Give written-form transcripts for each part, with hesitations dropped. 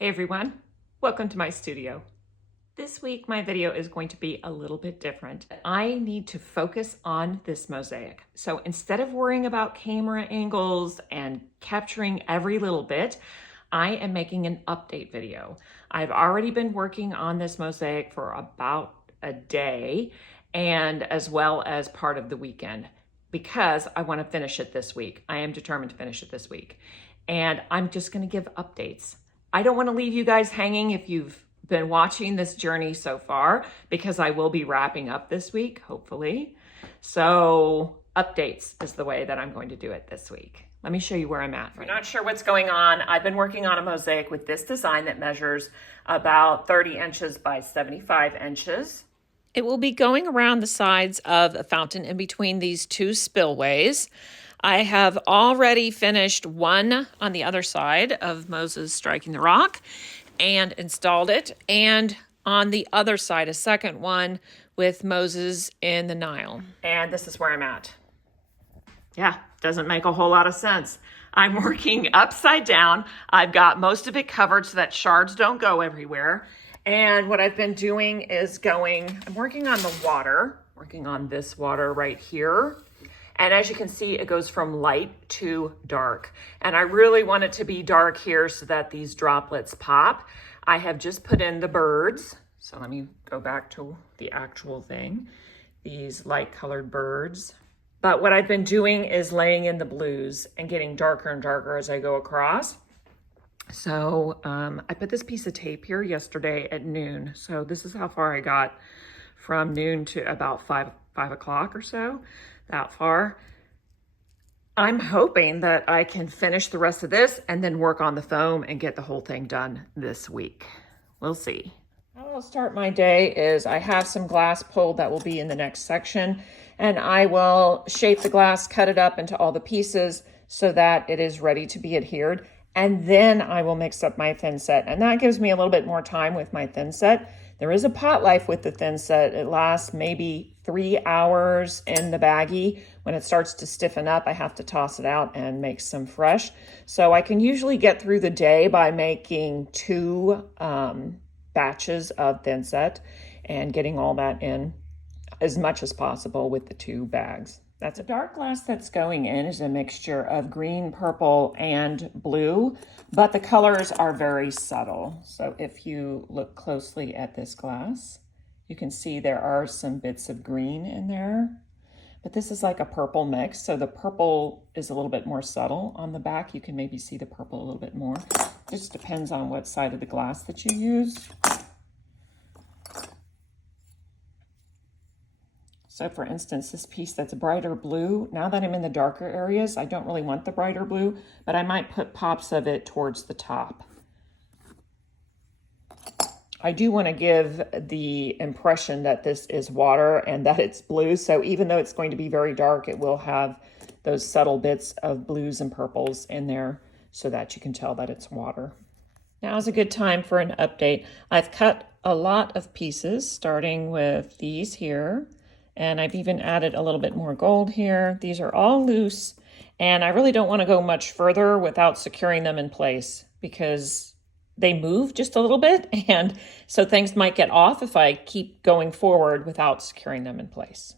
Hey everyone, welcome to my studio. This week my video is going to be a little bit different. I need to focus on this mosaic. So instead of worrying about camera angles and capturing every little bit, I am making an update video. I've already been working on this mosaic for about a day and as well as part of the weekend because I want to finish it this week. I am determined to finish it this week. And I'm just going to give updates. I don't want to leave you guys hanging if you've been watching this journey so far, because I will be wrapping up this week, hopefully. So updates is the way that I'm going to do it this week. Let me show you where I'm at. If you're not sure what's going on, I've been working on a mosaic with this design that measures about 30 inches by 75 inches. It will be going around the sides of a fountain in between these two spillways. I have already finished one on the other side of Moses striking the rock and installed it. And on the other side, a second one with Moses in the Nile. And this is where I'm at. Yeah, doesn't make a whole lot of sense. I'm working upside down. I've got most of it covered so that shards don't go everywhere. And what I've been doing is I'm working on the water, working on this water right here. And as you can see, it goes from light to dark. And I really want it to be dark here so that these droplets pop. I have just put in the birds. So let me go back to the actual thing. These light colored birds. But what I've been doing is laying in the blues and getting darker and darker as I go across. So I put this piece of tape here yesterday at noon. So this is how far I got from noon to about 5 o'clock or so. That far. I'm hoping that I can finish the rest of this and then work on the foam and get the whole thing done this week. We'll see. How I'll start my day is I have some glass pulled that will be in the next section, and I will shape the glass, cut it up into all the pieces so that it is ready to be adhered. And then I will mix up my thinset, and that gives me a little bit more time with my thinset. There is a pot life with the thinset. It lasts maybe 3 hours in the baggie. When it starts to stiffen up, I have to toss it out and make some fresh. So I can usually get through the day by making 2 batches of thinset and getting all that in as much as possible with the 2 bags. That's a dark glass that's going in is a mixture of green, purple, and blue, but the colors are very subtle. So if you look closely at this glass, you can see there are some bits of green in there, but this is like a purple mix. So the purple is a little bit more subtle. On the back, you can maybe see the purple a little bit more. It just depends on what side of the glass that you use. So for instance, this piece that's brighter blue, now that I'm in the darker areas, I don't really want the brighter blue, but I might put pops of it towards the top. I do want to give the impression that this is water and that it's blue. So even though it's going to be very dark, it will have those subtle bits of blues and purples in there so that you can tell that it's water. Now is a good time for an update. I've cut a lot of pieces, starting with these here. And I've even added a little bit more gold here. These are all loose, and I really don't want to go much further without securing them in place because they move just a little bit, and so things might get off if I keep going forward without securing them in place.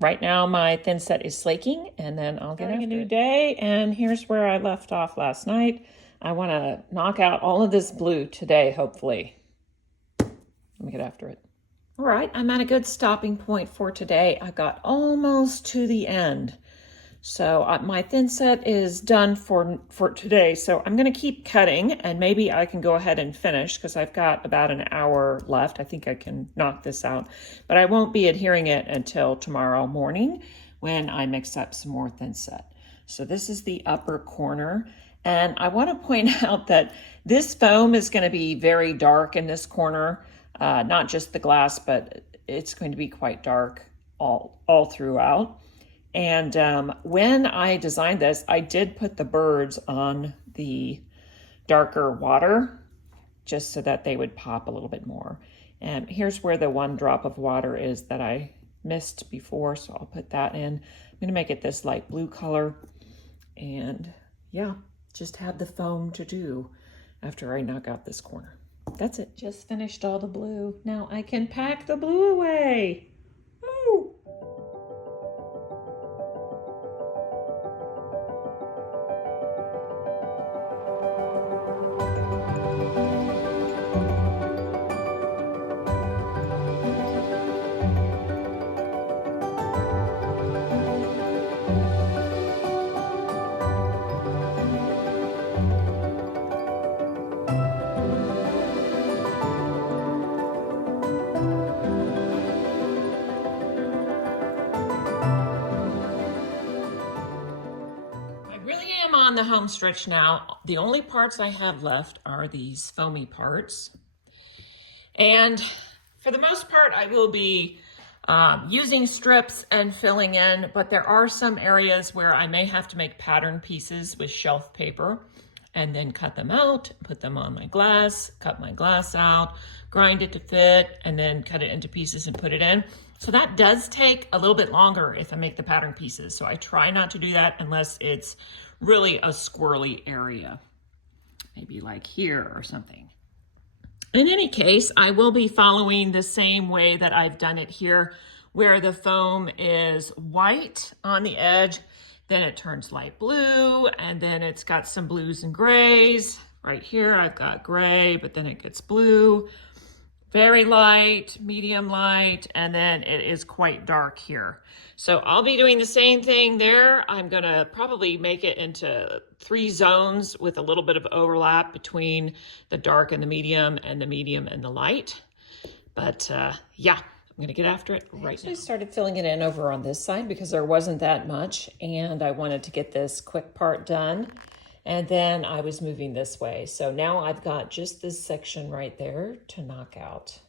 Right now my thinset is slaking, and then I'll get a new day, and here's where I left off last night. I want to knock out all of this blue today, hopefully. Let me get after it. All right, I'm at a good stopping point for today. I got almost to the end. So my thinset is done for today. So I'm going to keep cutting, and maybe I can go ahead and finish because I've got about an hour left. I think I can knock this out, but I won't be adhering it until tomorrow morning when I mix up some more thinset. So this is the upper corner. And I want to point out that this foam is going to be very dark in this corner. Not just the glass, but it's going to be quite dark all throughout. And when I designed this, I did put the birds on the darker water just so that they would pop a little bit more. And here's where the 1 drop of water is that I missed before, so I'll put that in. I'm going to make it this light blue color. And yeah, just have the foam to do. after I knock out this corner. That's it. Just finished all the blue. Now I can pack the blue away. Woo! On the home stretch now. The only parts I have left are these foamy parts, and for the most part I will be using strips and filling in, but there are some areas where I may have to make pattern pieces with shelf paper and then cut them out, put them on my glass, cut my glass out, grind it to fit, and then cut it into pieces and put it in. So that does take a little bit longer if I make the pattern pieces. So I try not to do that unless it's really a squirrely area, maybe like here or something. In any case, I will be following the same way that I've done it here, where the foam is white on the edge, then it turns light blue, and then it's got some blues and grays. Right here I've got gray, but then it gets blue. Very light, medium light, and then it is quite dark here. So I'll be doing the same thing there. I'm gonna probably make it into 3 zones with a little bit of overlap between the dark and the medium and the light. But yeah, I'm gonna get after it right now. I actually started filling it in over on this side because there wasn't that much, and I wanted to get this quick part done. And then I was moving this way. So now I've got just this section right there to knock out.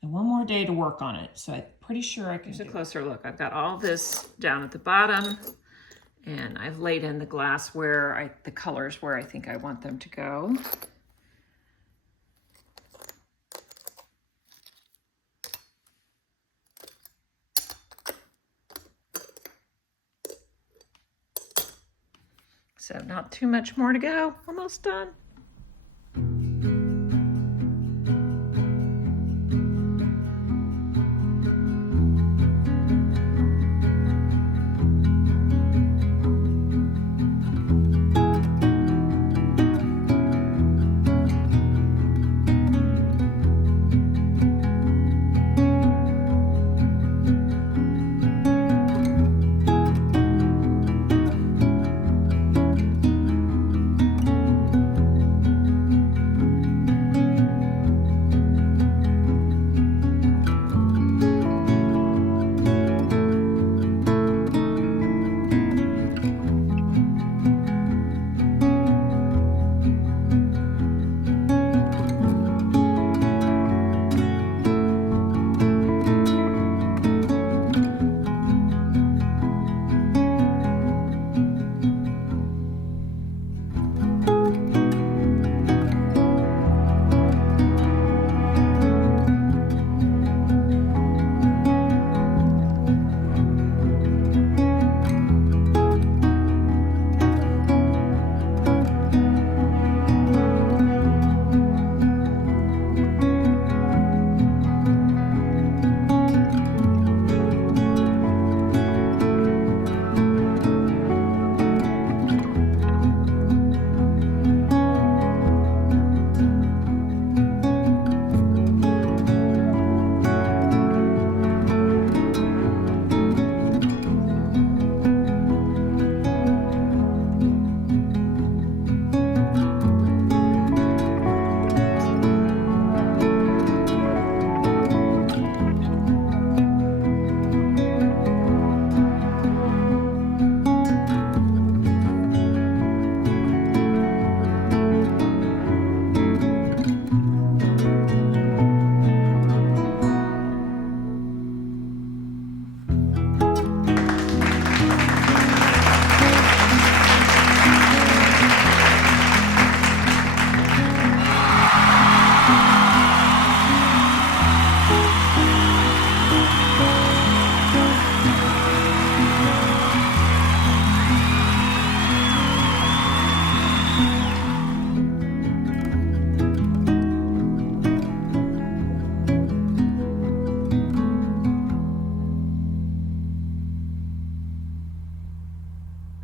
And one more day to work on it. So I'm pretty sure I can. Here's a closer look. I've got all this down at the bottom, and I've laid in the glass where the colors where I think I want them to go. So not too much more to go, almost done.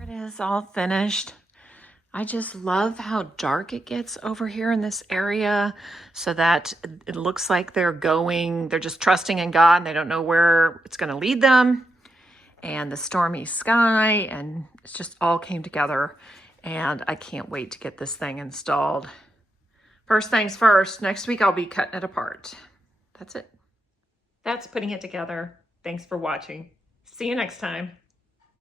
It is all finished. I just love how dark it gets over here in this area so that it looks like they're just trusting in God and they don't know where it's going to lead them. And the stormy sky, and it just all came together. And I can't wait to get this thing installed. First things first, next week I'll be cutting it apart. That's it. That's putting it together. Thanks for watching. See you next time.